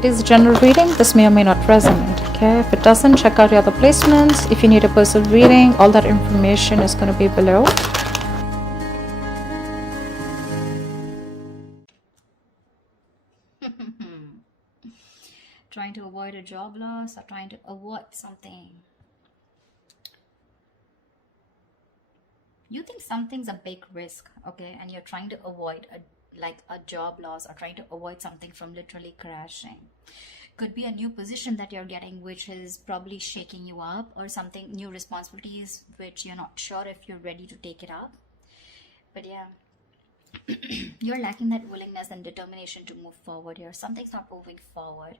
It is a general reading. This may or may not resonate. Okay, if it doesn't, check out your other placements. If you need a personal reading, all that information is going to be below. Trying to avoid a job loss or trying to avoid something. You think something's a big risk, okay, and you're trying to avoid a job loss or trying to avoid something from literally crashing. Could be a new position that you're getting which is probably shaking you up, or something, new responsibilities which you're not sure if you're ready to take it up. But yeah, you're lacking that willingness and determination to move forward here. Something's not moving forward.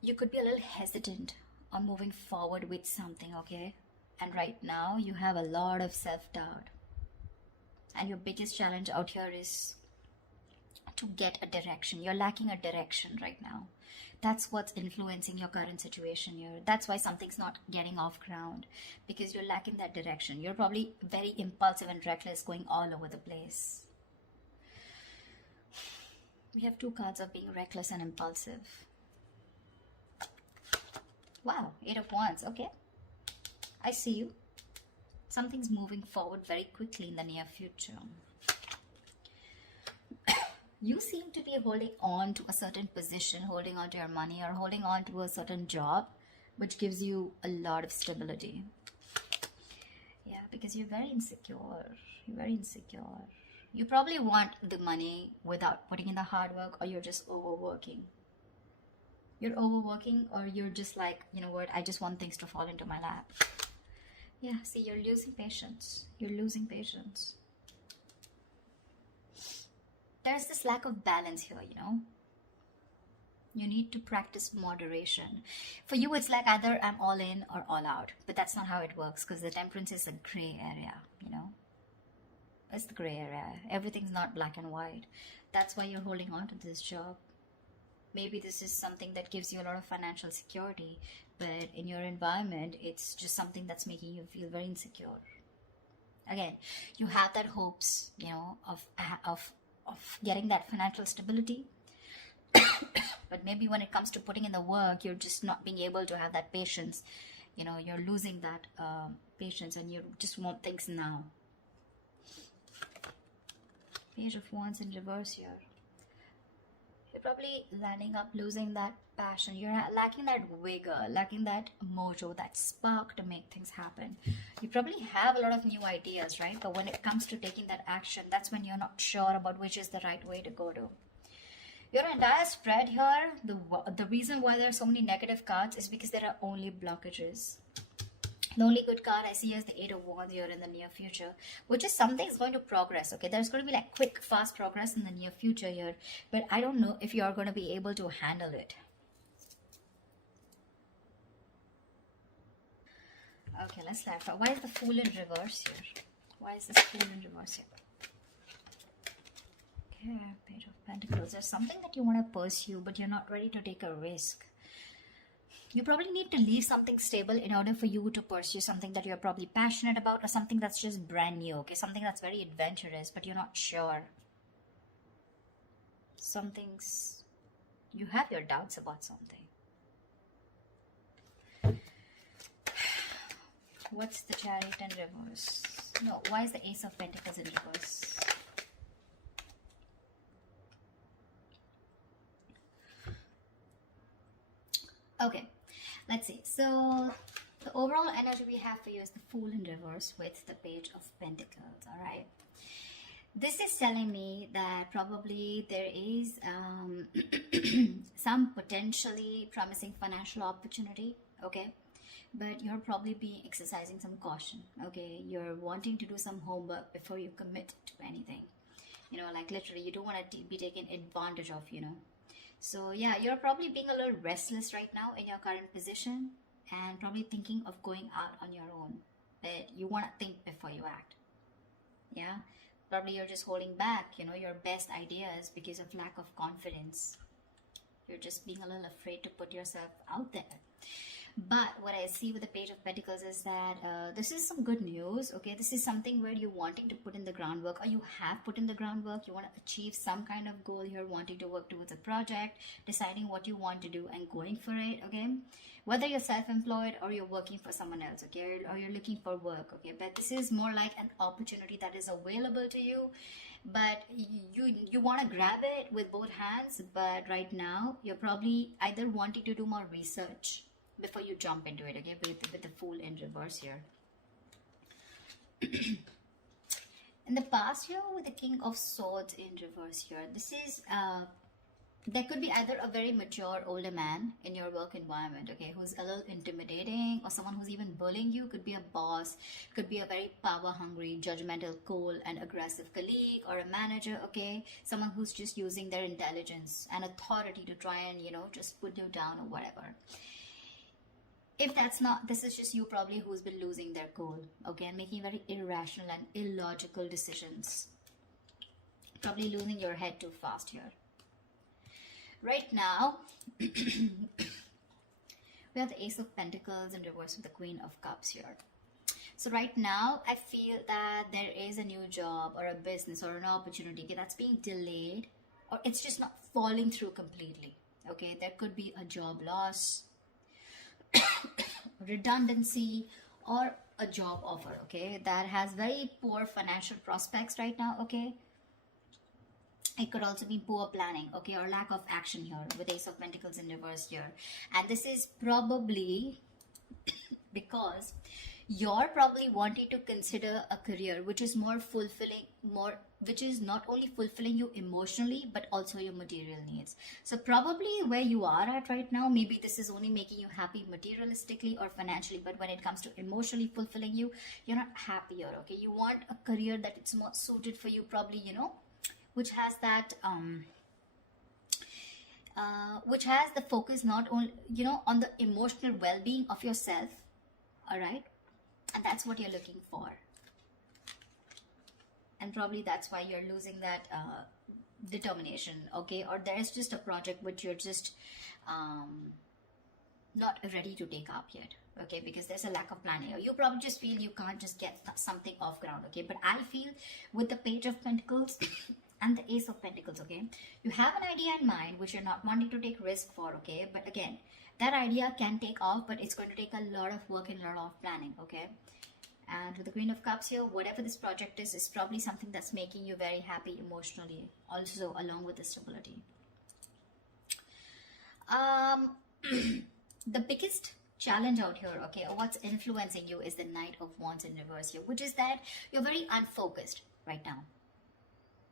You could be a little hesitant on moving forward with something, okay? And right now you have a lot of self-doubt, and your biggest challenge out here is to get a direction. You're lacking a direction right now. That's what's influencing your current situation here. That's why something's not getting off ground, because you're lacking that direction. You're probably very impulsive and reckless, going all over the place. We have two cards of being reckless and impulsive. Wow, 8 of Wands. Okay, I see you. Something's moving forward very quickly in the near future. You seem to be holding on to a certain position, holding on to your money, or holding on to a certain job, which gives you a lot of stability. Yeah, because you're very insecure. You're very insecure. You probably want the money without putting in the hard work, or you're just overworking. You're overworking, or you're just like, you know what, I just want things to fall into my lap. Yeah, see, you're losing patience. You're losing patience. There's this lack of balance here, you know. You need to practice moderation. For you, it's like either I'm all in or all out. But that's not how it works, because the temperance is a gray area, you know. It's the gray area. Everything's not black and white. That's why you're holding on to this job. Maybe this is something that gives you a lot of financial security, but in your environment, it's just something that's making you feel very insecure. Again, you have that hopes, you know, of getting that financial stability. But maybe when it comes to putting in the work, you're just not being able to have that patience. You know, you're losing that patience, and you just want things now. Page of Wands in reverse here. You're probably landing up losing that passion. You're lacking that vigor, lacking that mojo, that spark to make things happen. You probably have a lot of new ideas, right? But when it comes to taking that action, that's when you're not sure about which is the right way to go to. Your entire spread here, the reason why there are so many negative cards is because there are only blockages. The only good card I see is the 8 of Wands here in the near future, which is something is going to progress, okay? There's going to be like quick, fast progress in the near future here, but I don't know if you're going to be able to handle it. Okay, let's clarify. Why is the Fool in reverse here? Why is this Fool in reverse here? Okay, Page of Pentacles. There's something that you want to pursue, but you're not ready to take a risk. You probably need to leave something stable in order for you to pursue something that you're probably passionate about, or something that's just brand new, okay? Something that's very adventurous, but you're not sure. Something's... You have your doubts about something. What's the Chariot in reverse? No, why is the Ace of Pentacles in reverse? Okay. Let's see. So the overall energy we have for you is the Fool in reverse with the Page of Pentacles. All right. This is telling me that probably there is some potentially promising financial opportunity. Okay. But you're probably be exercising some caution. Okay. You're wanting to do some homework before you commit to anything. You know, like literally you don't want to be taken advantage of, you know. So yeah, you're probably being a little restless right now in your current position, and probably thinking of going out on your own. But you want to think before you act. Yeah, probably you're just holding back, you know, your best ideas because of lack of confidence. You're just being a little afraid to put yourself out there. But what I see with the Page of Pentacles is that this is some good news. Okay, this is something where you're wanting to put in the groundwork, or you have put in the groundwork. You want to achieve some kind of goal. You're wanting to work towards a project, deciding what you want to do and going for it. Okay, whether you're self-employed or you're working for someone else, okay, or you're looking for work, okay, but this is more like an opportunity that is available to you, but you want to grab it with both hands. But right now you're probably either wanting to do more research before you jump into it, okay, with the Fool in reverse here. In the past here, with the King of Swords in reverse here, this is there could be either a very mature older man in your work environment, okay, who's a little intimidating, or someone who's even bullying you. Could be a boss, could be a very power hungry, judgmental, cold and aggressive colleague, or a manager, okay, someone who's just using their intelligence and authority to try and, you know, just put you down or whatever. If that's not, this is just you probably who's been losing their cool, okay, and making very irrational and illogical decisions, probably losing your head too fast here. Right now, we have the Ace of Pentacles in reverse with the Queen of Cups here. So right now, I feel that there is a new job or a business or an opportunity, okay, that's being delayed, or it's just not falling through completely. Okay, there could be a job loss, redundancy, or a job offer, okay, that has very poor financial prospects right now, okay. It could also be poor planning, okay, or lack of action here with Ace of Pentacles in reverse here. And this is probably because you're probably wanting to consider a career which is more fulfilling, which is not only fulfilling you emotionally but also your material needs. So probably where you are at right now, maybe this is only making you happy materialistically or financially, but when it comes to emotionally fulfilling you, you're not happier, okay. You want a career that it's more suited for you, probably, you know, which has that which has the focus not only, you know, on the emotional well-being of yourself, all right, and that's what you're looking for. And probably that's why you're losing that determination, okay, or there's just a project which you're just not ready to take up yet, okay, because there's a lack of planning, or you probably just feel you can't just get something off ground, okay. But I feel with the Page of Pentacles and the Ace of Pentacles, okay, you have an idea in mind which you're not wanting to take risk for, okay, but again, that idea can take off, but it's going to take a lot of work and a lot of planning, okay. And with the Queen of Cups here, whatever this project is probably something that's making you very happy emotionally, also along with the stability. The biggest challenge out here, okay, or what's influencing you, is the Knight of Wands in reverse here, which is that you're very unfocused right now,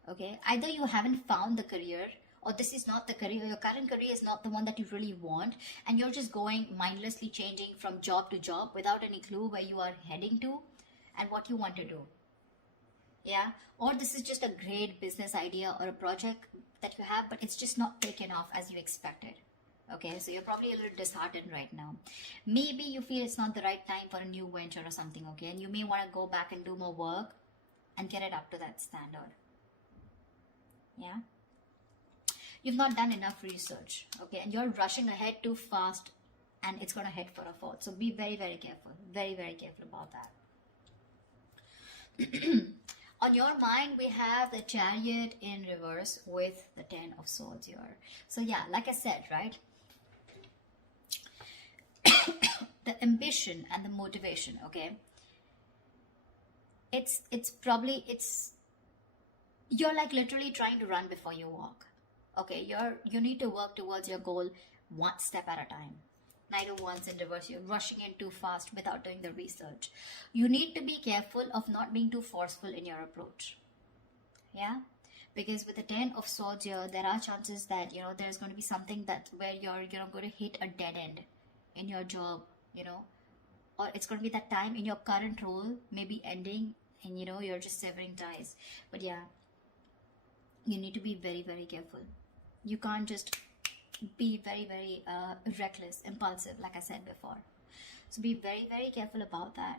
okay. Either you haven't found the career, or this is not the career, your current career is not the one that you really want, and you're just going mindlessly changing from job to job without any clue where you are heading to and what you want to do, yeah. Or this is just a great business idea or a project that you have, but it's just not taken off as you expected, okay. So you're probably a little disheartened right now. Maybe you feel it's not the right time for a new venture or something, okay, and you may want to go back and do more work and get it up to that standard, yeah. You've not done enough research, okay, and you're rushing ahead too fast, and it's going to head for a fall. So be very, very careful, very, very careful about that. On your mind, we have the Chariot in reverse with the Ten of Swords here. So yeah, like I said, right, the ambition and the motivation, okay, it's probably, you're like literally trying to run before you walk, okay. You need to work towards your goal one step at a time. Knight of Wands in reverse, you're rushing in too fast without doing the research. You need to be careful of not being too forceful in your approach, yeah, because with the Ten of Swords here, there are chances that, you know, there's going to be something that where you're going to hit a dead end in your job, you know, or it's going to be that time in your current role maybe ending, and you know, you're just severing ties. But yeah, you need to be very, very careful. You can't just be very, very reckless, impulsive, like I said before. So be very, very careful about that.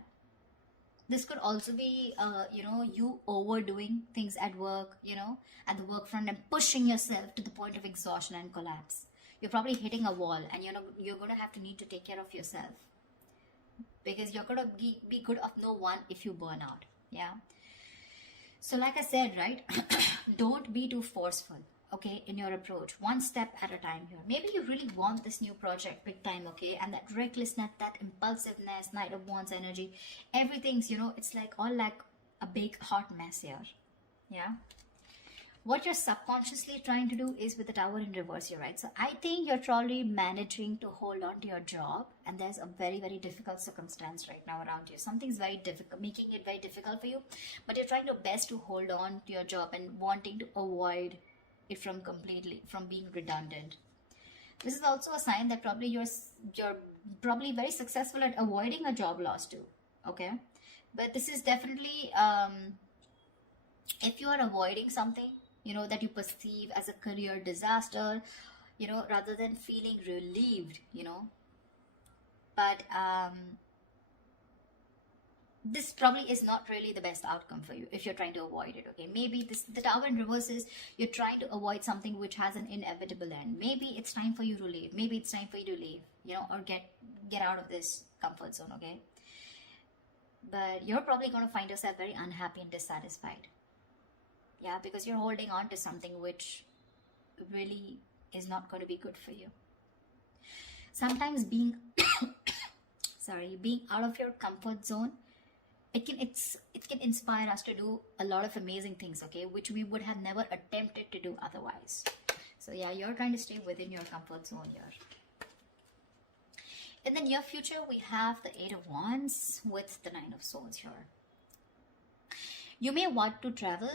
This could also be, you know, you overdoing things at work, you know, at the work front, and pushing yourself to the point of exhaustion and collapse. you're probably hitting a wall, and you're going to have to need to take care of yourself, because you're going to be good of no one if you burn out. Yeah. So like I said, right, don't be too forceful, okay, in your approach. One step at a time here. Maybe you really want this new project big time, okay, and that recklessness, that impulsiveness, Knight of Wands energy, everything's, it's like all like a big hot mess here. Yeah. What you're subconsciously trying to do is with the Tower in reverse here, right? So I think you're probably managing to hold on to your job, and there's a very, very difficult circumstance right now around you. Something's very difficult, making it very difficult for you, but you're trying your best to hold on to your job and wanting to avoid it from being redundant. This is also a sign that probably you're probably very successful at avoiding a job loss too, okay? But this is definitely, if you are avoiding something, that you perceive as a career disaster, rather than feeling relieved, but this probably is not really the best outcome for you if you're trying to avoid it, okay? Maybe the Tower in reverse is you're trying to avoid something which has an inevitable end. Maybe it's time for you to leave. Maybe it's time for you to leave, or get out of this comfort zone, okay? But you're probably going to find yourself very unhappy and dissatisfied. Yeah, because you're holding on to something which really is not going to be good for you. Sometimes being being out of your comfort zone, it can inspire us to do a lot of amazing things, okay, which we would have never attempted to do otherwise. So yeah, you're trying to stay within your comfort zone here. In the near future, we have the Eight of Wands with the Nine of Swords here. You may want to travel.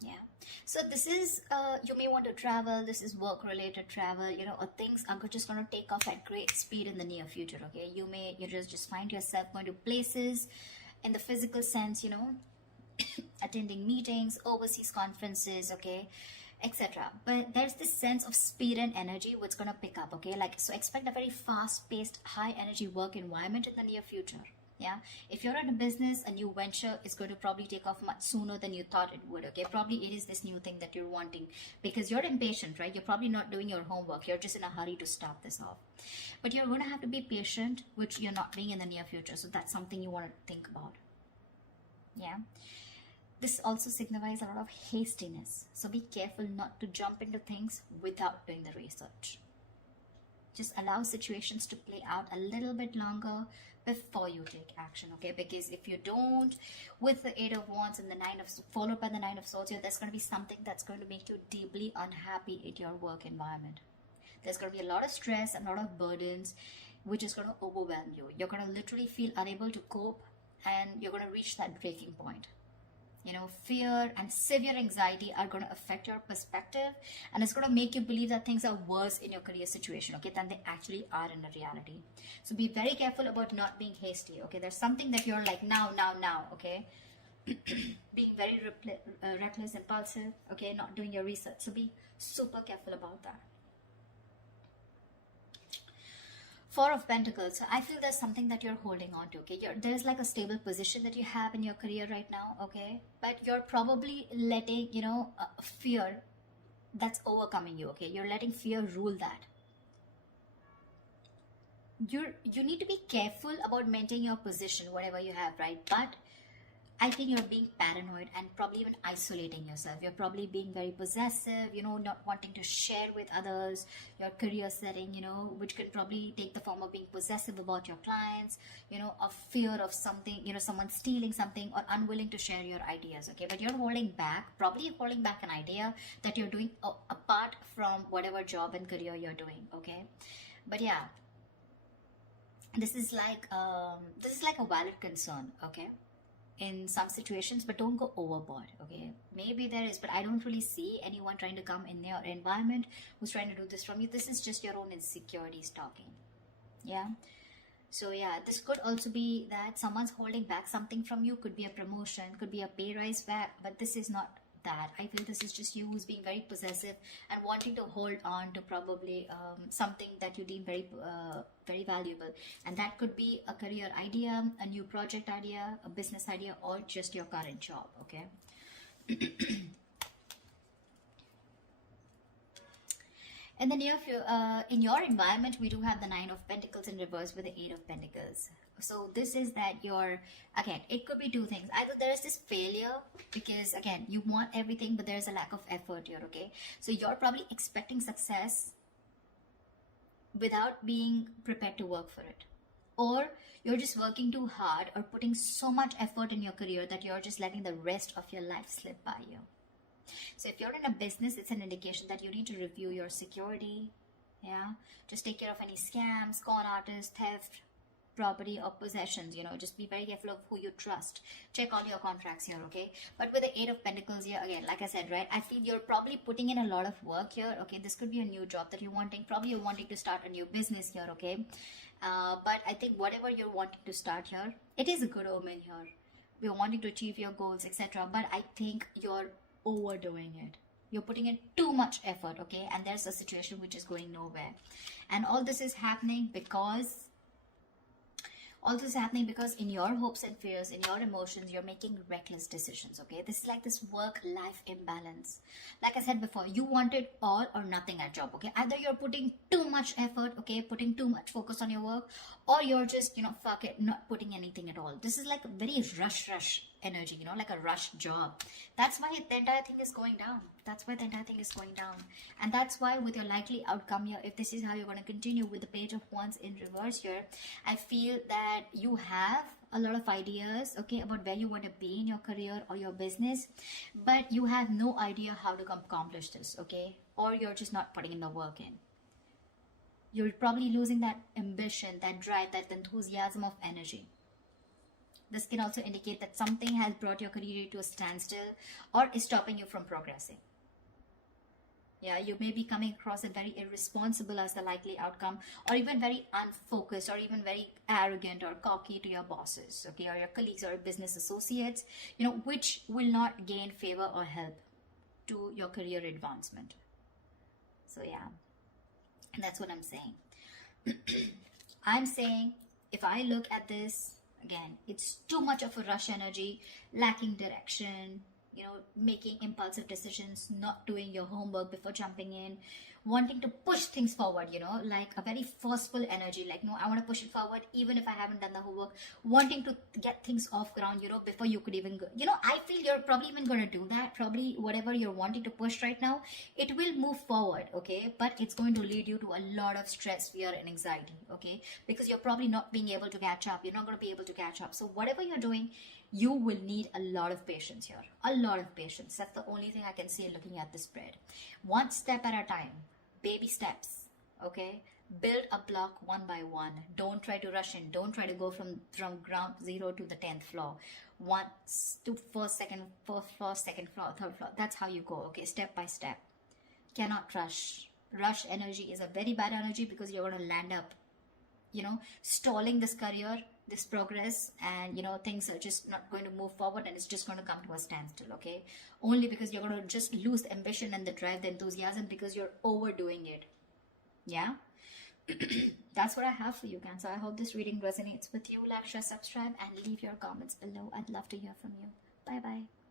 Yeah, so this is you may want to travel. This is work related travel, or things are just going to take off at great speed in the near future, okay? You just find yourself going to places in the physical sense, attending meetings, overseas conferences, okay, etc. But there's this sense of speed and energy which going to pick up, okay? So expect a very fast paced, high energy work environment in the near future. Yeah, if you're in a business, a new venture is going to probably take off much sooner than you thought it would, okay? Probably it is this new thing that you're wanting because you're impatient, right? You're probably not doing your homework. You're just in a hurry to start this off. But you're going to have to be patient, which you're not being in the near future. So that's something you want to think about. Yeah. This also signifies a lot of hastiness. So be careful not to jump into things without doing the research. Just allow situations to play out a little bit longer before you take action, okay? Because if you don't, with the Eight of Wands and the followed by the Nine of Swords here, there's going to be something that's going to make you deeply unhappy in your work environment. There's going to be a lot of stress and a lot of burdens, which is going to overwhelm you. You're going to literally feel unable to cope, and you're going to reach that breaking point. Fear and severe anxiety are going to affect your perspective, and it's going to make you believe that things are worse in your career situation, okay, than they actually are in the reality. So be very careful about not being hasty, okay? There's something that you're like now, okay? Being very reckless, impulsive, okay? Not doing your research. So be super careful about that. Four of Pentacles. So I feel there's something that you're holding on to, okay? There's like a stable position that you have in your career right now, okay? But you're probably letting, fear that's overcoming you, okay? You're letting fear rule that. You need to be careful about maintaining your position, whatever you have, right? But I think you're being paranoid and probably even isolating yourself. You're probably being very possessive, not wanting to share with others your career setting, which can probably take the form of being possessive about your clients, of fear of something, someone stealing something, or unwilling to share your ideas, okay? But you're probably holding back an idea that you're doing apart from whatever job and career you're doing, okay? But yeah, this is like a valid concern, okay? In some situations, but don't go overboard, okay? Maybe there is, but I don't really see anyone trying to come in your environment who's trying to do this from you. This is just your own insecurities talking. Yeah. So yeah, this could also be that someone's holding back something from you. Could be a promotion, could be a pay rise back, but this is not that. I feel this is just you who's being very possessive and wanting to hold on to probably something that you deem very very valuable, and that could be a career idea, a new project idea, a business idea, or just your current job, okay? In the near future, in your environment, we do have the Nine of Pentacles in reverse with the Eight of Pentacles. So this is that you're, again, it could be two things. Either there is this failure because, again, you want everything, but there's a lack of effort here, okay? So you're probably expecting success without being prepared to work for it. Or you're just working too hard or putting so much effort in your career that you're just letting the rest of your life slip by you. So if you're in a business, it's an indication that you need to review your security. Yeah, just take care of any scams, con artists, theft, property or possessions. Just be very careful of who you trust. Check all your contracts here, okay? But with the Eight of Pentacles here, again, like I said, right, I feel you're probably putting in a lot of work here, okay? This could be a new job that you're wanting. Probably you're wanting to start a new business here, okay? But I think whatever you're wanting to start here, it is a good omen here. We're wanting to achieve your goals, etc. But I think you're overdoing it. You're putting in too much effort, okay? And there's a situation which is going nowhere. And all this is happening because in your hopes and fears, in your emotions, you're making reckless decisions, okay? This is like this work-life imbalance. Like I said before, you wanted all or nothing at job, okay? Either you're putting too much effort, okay, putting too much focus on your work, or you're just, fuck it, not putting anything at all. This is like a very rush energy, like a rush job. That's why the entire thing is going down. And that's why with your likely outcome here, if this is how you're going to continue with the Page of Wands in reverse here, I feel that you have a lot of ideas, okay, about where you want to be in your career or your business, but you have no idea how to accomplish this, okay? Or you're just not putting in the work in. You're probably losing that ambition, that drive, that enthusiasm of energy. This can also indicate that something has brought your career to a standstill or is stopping you from progressing. Yeah, you may be coming across as very irresponsible as the likely outcome, or even very unfocused, or even very arrogant or cocky to your bosses, okay, or your colleagues or business associates, which will not gain favor or help to your career advancement. So yeah, and that's what I'm saying. I'm saying if I look at this, again, it's too much of a rush energy, lacking direction, making impulsive decisions, not doing your homework before jumping in, wanting to push things forward, like a very forceful energy, like, no, I want to push it forward even if I haven't done the homework, wanting to get things off ground, before you could even go. I feel you're probably even going to do that. Probably whatever you're wanting to push right now, it will move forward, okay? But it's going to lead you to a lot of stress, fear, and anxiety, okay? Because you're probably not being able to catch up. You're not going to be able to catch up. So whatever you're doing, you will need a lot of patience here. A lot of patience. That's the only thing I can see looking at this spread. One step at a time. Baby steps. Okay? Build a block one by one. Don't try to rush in. Don't try to go from ground zero to the 10th floor. One to first floor, second floor, third floor. That's how you go. Okay? Step by step. Cannot rush. Rush energy is a very bad energy because you're going to land up, stalling this career, this progress, and things are just not going to move forward, and it's just going to come to a standstill, okay? Only because you're going to just lose the ambition and the drive, the enthusiasm, because you're overdoing it. Yeah. That's what I have for you, Cancer. I hope this reading resonates with you. Like, share, subscribe, and leave your comments below. I'd love to hear from you. Bye bye.